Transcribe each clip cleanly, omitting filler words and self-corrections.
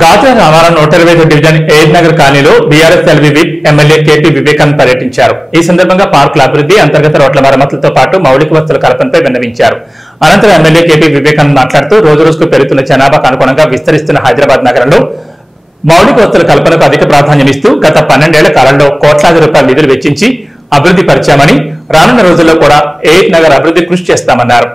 Gaza Ramaram 125 division ఏడ్ నగర్ కాలనీలో BRS ఎల్వీవీ MLA KP Vivekanand పర్యటించారు. ఈ సందర్భంగా పార్కుల అభివృద్ధి, అంతర్గత రోడ్ల మరమ్మతులతో పాటు మౌలిక వసతుల కల్పనపై విన్నవించారు. అనంతరం ఎమ్మెల్యే కేపీ వివేకానంద్ మాట్లాడుతూ రోజురోజుకు పెరుగుతున్న జనాభాకు అనుగుణంగా విస్తరిస్తున్న హైదరాబాద్ నగరంలో మౌలిక వసతుల కల్పనకు అధిక ప్రాధాన్యమిస్తూ గత 12 ఏళ్ల కాలంలో కోట్లాది రూపాయల నిధులు వెచ్చించి అభివృద్ధి పరిచామని, రానున్న రోజుల్లో కూడా ఏడ్ నగర్ అభివృద్ధి కృషి చేస్తామన్నారు.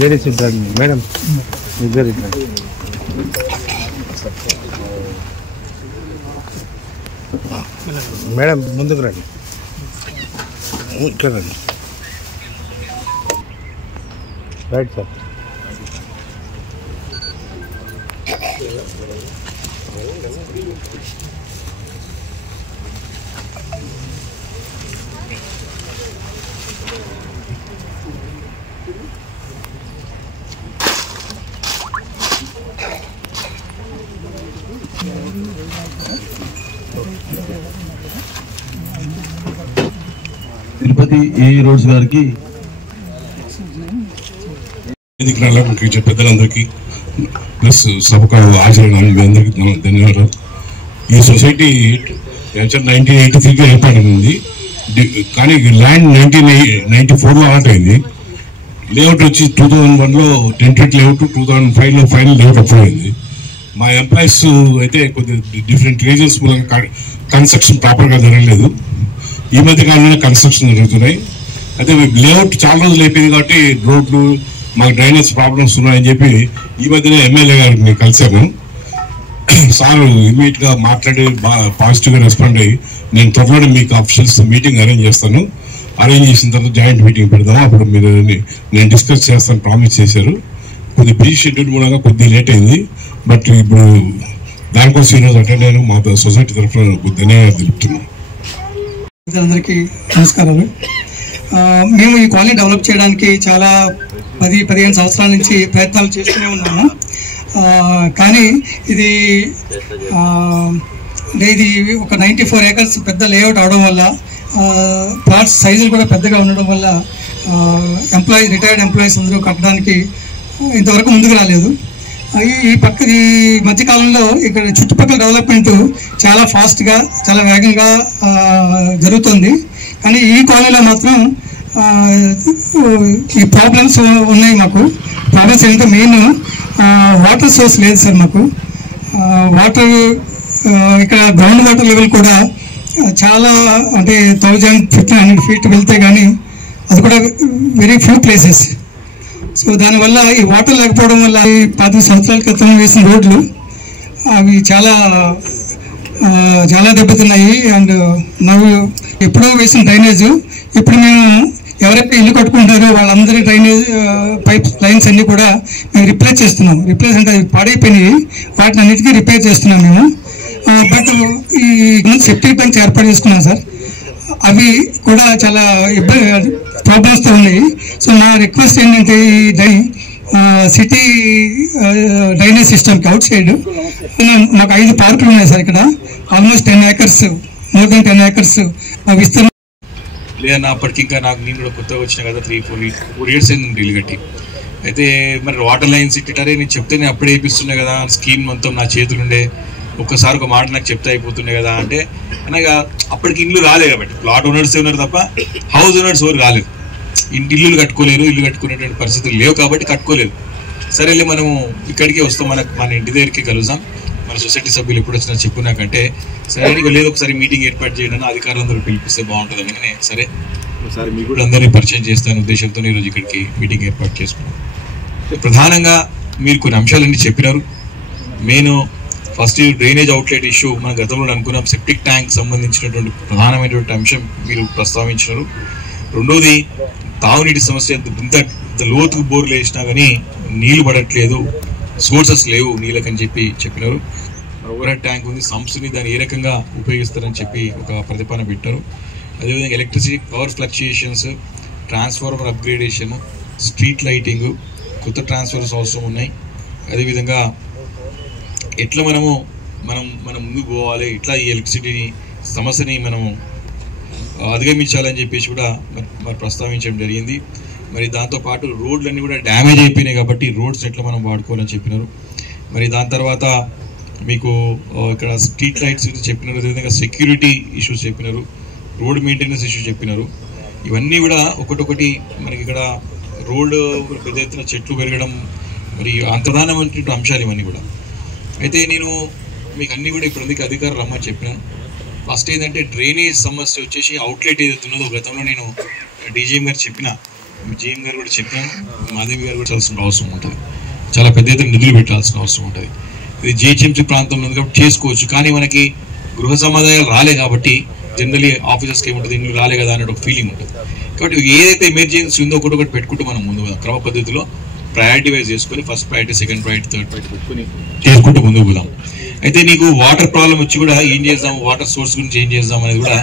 లేడీస్ ఇద్దరు మేడం, ఇద్దరు మేడం ముందుకు రండి, ఇక్కడ రండి. Right sir. తిరుపతి ఏ రోడ్స్ గారికి, పెద్దలందరికీ ప్లస్ సభకు హాజరైన మీ అందరికీ ధన్యవాదాలు. ఈ సొసైటీ 1983 ఏర్పడింది, కానీ ల్యాండ్ 1994లో అలాట్ అయింది. లేఅవుట్ వచ్చి 2001లో టెంటెడ్ లేఅవుట్, 2005లో ఫైనల్ లేఅవుట్ అప్రూవ్ అయింది. మా ఎంప్లాయీస్ అయితే కొద్దిగా డిఫరెంట్ రీజన్స్ మూలంగా కన్స్ట్రక్షన్ ప్రాపర్గా జరగలేదు. ఈ మధ్య కాలంలో కన్స్ట్రక్షన్ జరుగుతున్నాయి. అయితే లేఅవుట్ చాలా రోజులు అయిపోయింది కాబట్టి రోడ్లు, మాకు డ్రైనేజ్ ప్రాబ్లమ్స్ ఉన్నాయని చెప్పి ఈ మధ్యనే ఎమ్మెల్యే గారిని కలిశాను. సార్ ఇమీడియట్ గా మాట్లాడి పాజిటివ్ గా రెస్పాండ్ అయ్యి నేను త్వరలో మీకు అఫీషియల్స్ మీటింగ్ అరేంజ్ చేస్తాను, అరేంజ్ చేసిన తర్వాత జాయింట్ మీటింగ్ పెడతాము, అప్పుడు మీరు నేను డిస్కస్ చేస్తాను ప్రామిస్ చేశారు. కొద్ది బిజీ షెడ్యూల్ మూలంగా కొద్దిగా లేట్ అయింది. బట్ ఇప్పుడు దానికోసం ఈరోజు అటెండ్ అయ్యాను. మా సొసైటీ తరఫున ధన్యవాదాలు తెలుపుతున్నాను. అందరికీ నమస్కారాలు. మేము ఈ కాలనీ డెవలప్ చేయడానికి చాలా 10-15 సంవత్సరాల నుంచి ప్రయత్నాలు చేస్తూనే ఉన్నాము. కానీ ఇది ఒక 94 acres పెద్ద లేఅవుట్ అవడం వల్ల, ప్లాట్స్ సైజులు కూడా పెద్దగా ఉండడం వల్ల రిటైర్డ్ ఎంప్లాయీస్ అందరూ కట్టడానికి ఇంతవరకు ముందుకు రాలేదు. ఈ మధ్యకాలంలో ఇక్కడ చుట్టుపక్కల డెవలప్మెంట్ చాలా ఫాస్ట్గా, చాలా వేగంగా జరుగుతుంది. కానీ ఈ కాలనీలో మాత్రం ఈ ప్రాబ్లమ్స్ ఉన్నాయి. మాకు ప్రాబ్లమ్స్ ఏంటంటే మెయిన్ వాటర్ సోర్స్ లేదు సార్. మాకు వాటర్ ఇక్కడ గ్రౌండ్ వాటర్ లెవెల్ కూడా చాలా, అంటే 1500 feet వెళ్తే కానీ అది కూడా వెరీ ఫ్యూ ప్లేసెస్. సో దానివల్ల ఈ వాటర్ లేకపోవడం వల్ల ఈ 10 సంవత్సరాల క్రితం వేసిన రోడ్లు అవి చాలా దెబ్బతిన్నాయి. అండ్ నవ్వు ఎప్పుడో వేసిన డ్రైనేజ్ ఇప్పుడు మేము ఎవరైతే ఇల్లు కట్టుకుంటారో వాళ్ళందరి డ్రైనేజ్ పైప్ లైన్స్ అన్ని కూడా మేము రిప్లేస్ చేస్తున్నాం. రిప్లేస్ అంటే అవి పాడైపోయినాయి, వాటిని అన్నిటికీ రిపేర్ చేస్తున్నాం మేము. బట్ ఈ సెప్టిక్ ట్యాంక్స్ ఏర్పాటు చేసుకున్నాం సార్, అవి కూడా చాలా ప్రాబ్లమ్స్తో ఉన్నాయి. సో నా రిక్వెస్ట్ ఏంటంటే ఈ సిటీ డ్రైనేజ్ సిస్టమ్కి అవుట్ సైడ్ మాకు 5 పార్కులు ఉన్నాయి సార్. ఇక్కడ almost 10 acres, more than 10 acres విస్తరణ లేదన్నా. అప్పటికి ఇంకా నేను కూడా కొత్తగా వచ్చినా కదా, 3-4 years అయింది ఇల్లు కట్టి. అయితే మరి వాటర్ లైన్స్ ఇట్టారే నేను చెప్తే అప్పుడే వేపిస్తున్నాయి కదా, స్కీమ్ మొత్తం నా చేతులుండే, ఒక్కసారి ఒక మాట నాకు చెప్తే అయిపోతున్నాయి కదా అంటే అనగా అప్పటికి ఇల్లు రాలేదు కాబట్టి ప్లాట్ ఓనర్స్ ఉన్నారు తప్ప హౌస్ ఓనర్స్ ఎవరు రాలేదు. ఇల్లు కట్టుకోలేరు, ఇల్లు కట్టుకునేటువంటి పరిస్థితులు లేవు కాబట్టి కట్టుకోలేదు. సరేలే మనము ఇక్కడికే వస్తాం, మన ఇంటి దగ్గరికి కలుద్దాం, మన సొసైటీ సభ్యులు ఎప్పుడు వచ్చినా చెప్పు నాకంటే సరే లేదు ఒకసారి మీటింగ్ ఏర్పాటు చేయడానికి అధికారులందరూ పిలిపిస్తే బాగుంటుందని నేను సరే ఒకసారి మీకు కూడా అందరినీ పరిచయం చేస్తాను ఉద్దేశంతో ఈరోజు ఇక్కడికి మీటింగ్ ఏర్పాటు చేసుకున్నాను. ప్రధానంగా మీరు కొన్ని అంశాలన్నీ చెప్పినారు. Main first drainage outlet issue మన గతంలో అనుకున్నాం. సెప్టిక్ ట్యాంక్ సంబంధించినటువంటి ప్రధానమైనటువంటి అంశం మీరు ప్రస్తావించినారు. రెండోది తాగునీటి సమస్య. ఇంత లోతుకు బోర్లు వేసినా కానీ నీళ్లు పడట్లేదు, సోర్సెస్ లేవు నీళ్ళకని చెప్పి చెప్పినారు. ఓవర్ హెడ్ ట్యాంక్ ఉంది, సంస్థని దాన్ని ఏ రకంగా ఉపయోగిస్తారని చెప్పి ఒక ప్రతిపాదన పెట్టారు. అదేవిధంగా electricity power fluctuations, transformer upgradation, street lighting, కొత్త ట్రాన్స్ఫార్మర్స్ అవసరం ఉన్నాయి. అదేవిధంగా ఎట్లా మనం ముందుకు పోవాలి, ఎట్లా ఈ ఎలక్ట్రిసిటీ సమస్యని మనం అధిగమించాలని చెప్పేసి కూడా మరి ప్రస్తావించడం జరిగింది. మరి దాంతోపాటు రోడ్లన్నీ కూడా డ్యామేజ్ అయిపోయినాయి కాబట్టి రోడ్స్ ఎట్లా మనం వాడుకోవాలని చెప్పినారు. మరి దాని తర్వాత మీకు ఇక్కడ స్ట్రీట్ లైట్స్ చెప్పినారు, అదేవిధంగా సెక్యూరిటీ ఇష్యూస్ చెప్పినారు, రోడ్ మెయింటెనెన్స్ ఇష్యూస్ చెప్పినారు. ఇవన్నీ కూడా ఒకటొకటి మనకి ఇక్కడ రోడ్డు పెద్ద ఎత్తున చెట్లు పెరగడం మరి ప్రధానమైన అంశాలు ఇవన్నీ కూడా. అయితే నేను మీకు అన్నీ కూడా ఇప్పుడు అందుకే అధికారులు రమ్మని చెప్పినాను. ఫస్ట్ ఏంటంటే డ్రైనేజ్ సమస్య వచ్చేసి అవుట్లెట్ ఏదైతే ఉన్నదో గతంలో నేను డీజీఎం గారు చెప్పిన, జీఎం గారు కూడా చెప్పినాను, మాధవి గారు కూడా చాల్సిన అవసరం ఉంటుంది, చాలా పెద్ద ఎత్తున నిధులు పెట్టాల్సిన అవసరం ఉంటుంది. ఇది జిహెచ్ఎంసీ ప్రాంతంలో ఉంది కాబట్టి చేసుకోవచ్చు, కానీ మనకి గృహ సమాధానాలు రాలే కాబట్టి జనరలీ ఆఫీసర్స్కి ఏముంటుంది, ఇల్లు రాలే కదా అనే ఒక ఫీలింగ్ ఉంటుంది. కాబట్టి ఏదైతే ఎమర్జెన్సీ ఉందో ఒకటి పెట్టుకుంటూ మనం ముందు క్రమ పద్ధతిలో ప్రయారిటీ వైజ్ చేసుకొని first priority, second priority, third priority పెట్టుకుని చేసుకుంటూ ముందుకు పోదాం. అయితే నీకు వాటర్ ప్రాబ్లం వచ్చి కూడా ఏం చేద్దాం, వాటర్ సోర్స్ గురించి ఏం చేద్దాం అనేది కూడా